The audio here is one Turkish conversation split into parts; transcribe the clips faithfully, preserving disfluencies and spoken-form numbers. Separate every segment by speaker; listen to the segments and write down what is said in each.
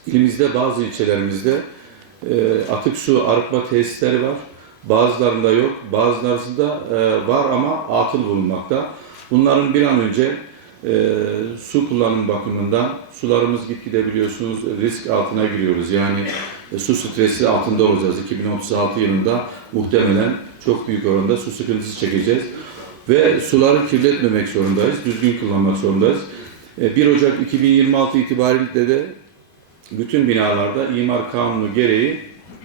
Speaker 1: İlimizde bazı ilçelerimizde e, atık su arıtma tesisleri var. Bazılarında yok, bazılarında e, var ama atıl bulunmakta. Bunların bir an önce e, su kullanım bakımından sularımız gitgide biliyorsunuz risk altına giriyoruz. Yani e, su stresi altında olacağız. iki bin otuz altı yılında muhtemelen çok büyük oranda su sıkıntısı çekeceğiz. Ve suları kirletmemek zorundayız, düzgün kullanmak zorundayız. E, bir Ocak iki bin yirmi altı itibariyle de bütün binalarda imar kanunu gereği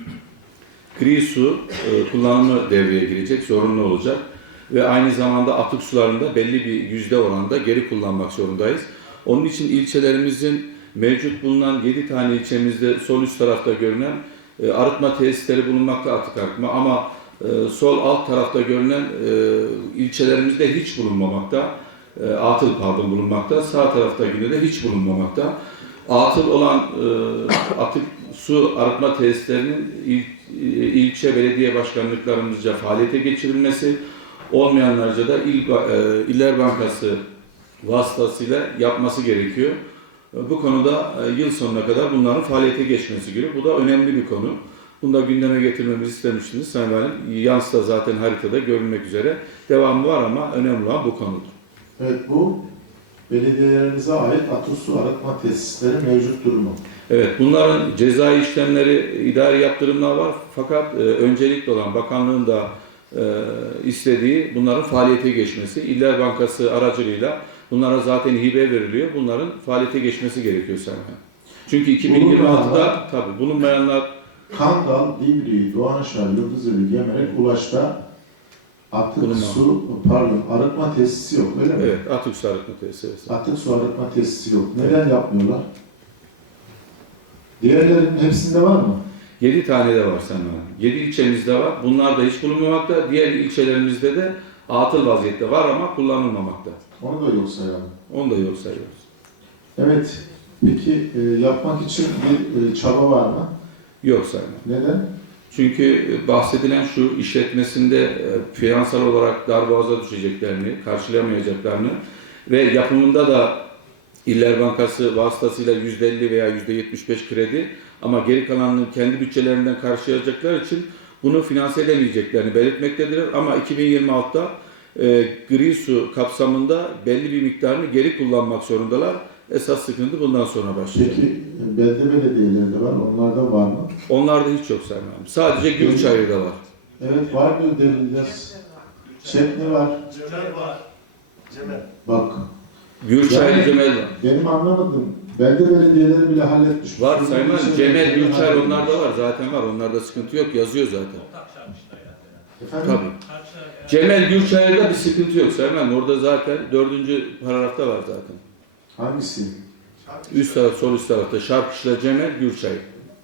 Speaker 1: gri su e, kullanımı devreye girecek, zorunlu olacak. Ve aynı zamanda atık sularında belli bir yüzde oranda geri kullanmak zorundayız. Onun için ilçelerimizin mevcut bulunan yedi tane ilçemizde sol üst tarafta görünen e, arıtma tesisleri bulunmakta atık arıtma ama e, sol alt tarafta görünen e, ilçelerimizde hiç bulunmamakta, e, atıl pardon bulunmakta, sağ taraftakinde de hiç bulunmamakta. Atıl olan e, atık su arıtma tesislerinin il, ilçe belediye başkanlıklarımızca faaliyete geçirilmesi, olmayanlarca da il, e, İller Bankası vasıtasıyla yapması gerekiyor. E, bu konuda e, yıl sonuna kadar bunların faaliyete geçmesi gerekiyor. Bu da önemli bir konu. Bunu da gündeme getirmemizi istemiştiniz Sayın Valim. Yansı da zaten haritada görülmek üzere. Devamı var ama önemli olan bu konudur.
Speaker 2: Evet, bu belediyelerimize ait atık su arıtma tesisleri mevcut durumu.
Speaker 1: Evet, bunların cezai işlemleri, idari yaptırımlar var. Fakat e, öncelikli olan bakanlığın da e, istediği bunların faaliyete geçmesi. İller Bankası aracılığıyla bunlara zaten hibe veriliyor. Bunların faaliyete geçmesi gerekiyor Sayın Valim. Çünkü iki bin yirmi altıda tabii bulunmayanlar
Speaker 2: Kangal, Divri, Doğanşar, Yıldızeli, Gemerek, Ulaş'ta atık
Speaker 1: Bulunma.
Speaker 2: su, pardon, arıtma tesisi yok, öyle mi?
Speaker 1: evet, atık su arıtma tesisi. Evet.
Speaker 2: Atık su arıtma tesisi yok. Neden yapmıyorlar? Diğerlerinin hepsinde var mı?
Speaker 1: Yedi tane de var Sayın Valim. Yedi ilçemizde var. Bunlar da hiç bulunmamakta. Diğer ilçelerimizde de atıl vaziyette var ama kullanılmamakta.
Speaker 2: Onu da yok sayalım.
Speaker 1: Onu da yok sayıyoruz.
Speaker 2: Evet, peki e, yapmak için bir e, çaba var mı?
Speaker 1: Yok Sayın Valim.
Speaker 2: Neden?
Speaker 1: Çünkü bahsedilen şu işletmesinde e, finansal olarak darboğaza düşeceklerini, karşılayamayacaklarını ve yapımında da İller Bankası vasıtasıyla yüzde elli veya yüzde yetmiş beş kredi ama geri kalanını kendi bütçelerinden karşılayacaklar için bunu finanse edemeyeceklerini belirtmektedirler. Ama iki bin yirmi altıda e, gri su kapsamında belli bir miktarını geri kullanmak zorundalar. Esas sıkıntı bundan sonra başlayacak.
Speaker 2: Peki belde belediyelerinde var, onlarda var mı?
Speaker 1: Onlarda hiç yok Sayın Valim. Sadece Gülçayır'da var.
Speaker 2: Evet, var mı denileceğiz? Çepne var.
Speaker 3: Cemel var. Cemel.
Speaker 2: Bak,
Speaker 1: Gülçayır,
Speaker 2: Yani-
Speaker 1: Cemel var.
Speaker 2: benim anlamadığım, belde belediyeleri bile halletmiş.
Speaker 1: Var
Speaker 2: Şurada
Speaker 1: Sayın
Speaker 2: bir
Speaker 1: Valim.
Speaker 2: şey
Speaker 1: Cemel,
Speaker 2: belediyeleri
Speaker 1: Gülçayır
Speaker 2: halletmiş.
Speaker 1: onlarda var. Zaten var. Onlarda sıkıntı yok. Yazıyor zaten.
Speaker 2: Efendim?
Speaker 1: Tabii. Cemel, Gülçayır'da bir sıkıntı yok Sayın Valim. Orada zaten dördüncü paragrafta var zaten.
Speaker 2: Hangisi?
Speaker 1: Üst taraf, sol üst tarafta. Şarkışla Cemel, Gülçayır.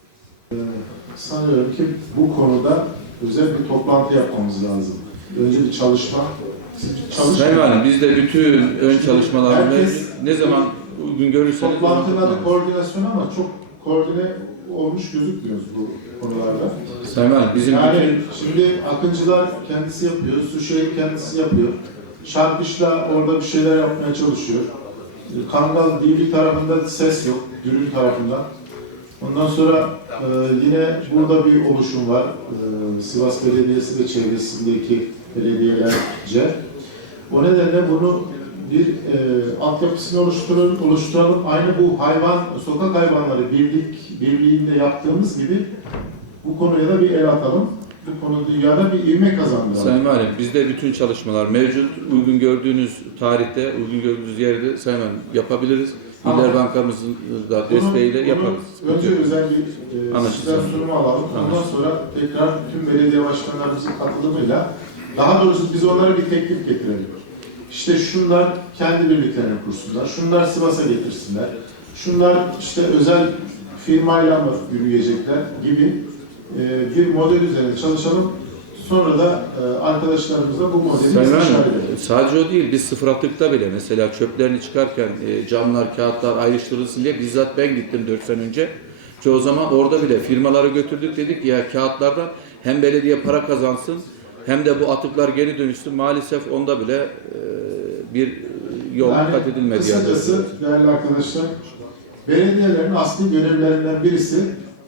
Speaker 2: Sanıyorum ki bu konuda özel bir toplantı yapmamız lazım. Önce bir çalışma. Çalışma.
Speaker 1: Sayın Valim, biz de bütün ön çalışmalarını
Speaker 2: Herkes-
Speaker 1: ne zaman uygun görürseniz
Speaker 2: Toplantının adı
Speaker 1: onu-
Speaker 2: koordinasyon ama çok koordine olmuş gözükmüyoruz bu konularda.
Speaker 1: Sayın Valim, bizim
Speaker 2: Yani
Speaker 1: bütün
Speaker 2: şimdi Akıncılar kendisi yapıyor, Suşehir kendisi yapıyor. Şarkışla orada bir şeyler yapmaya çalışıyor. Kangal Divri tarafında ses yok, Gürül tarafından. Ondan sonra e, yine burada bir oluşum var. E, Sivas Belediyesi ve çevresindeki belediyelerce. O nedenle bunu bir e, altyapısını oluşturalım, oluşturalım. Aynı bu hayvan, sokak hayvanları birlik birliğinde yaptığımız gibi bu konuya da bir el atalım. Bu konu dünyada bir ivme kazandıralım.
Speaker 1: Sayın Valim, bizde bütün çalışmalar mevcut. Uygun gördüğünüz tarihte, uygun gördüğünüz yerde Sayın Valim yapabiliriz.
Speaker 2: Ama-
Speaker 1: İller Bankamızın da
Speaker 2: Bunu-
Speaker 1: desteğiyle
Speaker 2: bunu
Speaker 1: yaparız.
Speaker 2: Önce özel bir e,
Speaker 1: Anlaşıldı.
Speaker 2: sizden sunumu alalım. Ondan
Speaker 1: Anlaşıldı.
Speaker 2: sonra tekrar tüm belediye başkanlarımızın katılımıyla, daha doğrusu biz onlara bir teklif getirelim. İşte şunlar kendi birliklerini kursunlar, şunlar Sivas'a getirsinler, şunlar işte özel firmayla mı yürüyecekler gibi e, bir model üzerine çalışalım. Sonra da e, arkadaşlarımızla bu modeli
Speaker 1: Sayın
Speaker 2: istişare
Speaker 1: Valim,
Speaker 2: edelim.
Speaker 1: sadece o değil, biz sıfır atıkta bile mesela çöplerini çıkarken e, camlar, kağıtlar ayrıştırılsın diye bizzat ben gittim dört sene önce. Çoğu zaman orada bile firmaları götürdük, dedik ya kağıtlardan hem belediye para kazansın hem de bu atıklar geri dönüşsün. Maalesef onda bile e, bir yol
Speaker 2: Yani
Speaker 1: kat edilmedi.
Speaker 2: kısacası değerli arkadaşlar, belediyelerin asli görevlerinden birisi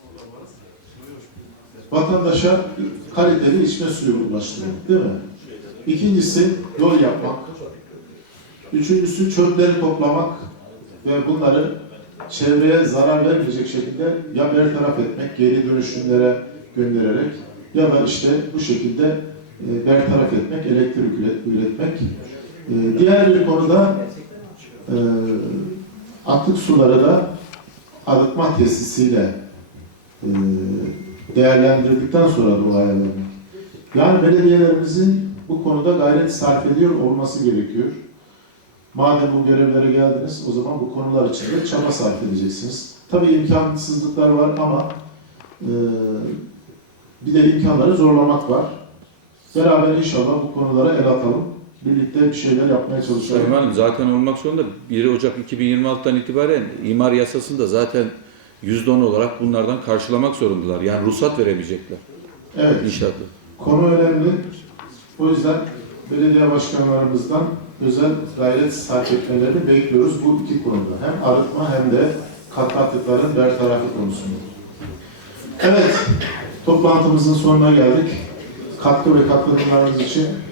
Speaker 2: vatandaşa kaliteli içme suyu ulaştırmak, değil mi? İkincisi yol yapmak. Üçüncüsü çöpleri toplamak ve bunları çevreye zarar vermeyecek şekilde ya bertaraf etmek, geri dönüşümlere göndererek ya da işte bu şekilde e, bertaraf etmek, elektrik üretmek. E, diğer bir konuda e, atık suları da arıtma tesisiyle e, değerlendirdikten sonra doğaya vermek. Yani belediyelerimizin bu konuda gayret sarf ediyor olması gerekiyor. Madem bu görevlere geldiniz, o zaman bu konular için de çaba sarf edeceksiniz. Tabii imkansızlıklar var ama e, bir de imkanları zorlamak var. Beraber inşallah bu konulara el atalım. Birlikte bir şeyler yapmaya çalışalım.
Speaker 1: Sayın Valim, zaten olmak zorunda. bir Ocak iki bin yirmi altı'dan itibaren imar yasasında zaten yüzde on olarak bunlardan karşılamak zorundalar. Yani ruhsat veremeyecekler.
Speaker 2: Evet.
Speaker 1: İnşaatı.
Speaker 2: Konu önemli. O yüzden belediye başkanlarımızdan özel gayret sarf etmelerini bekliyoruz bu iki konuda. Hem arıtma hem de katı atıkların bertarafı konusunda. Evet, toplantımızın sonuna geldik. Katkı ve katkılarınız için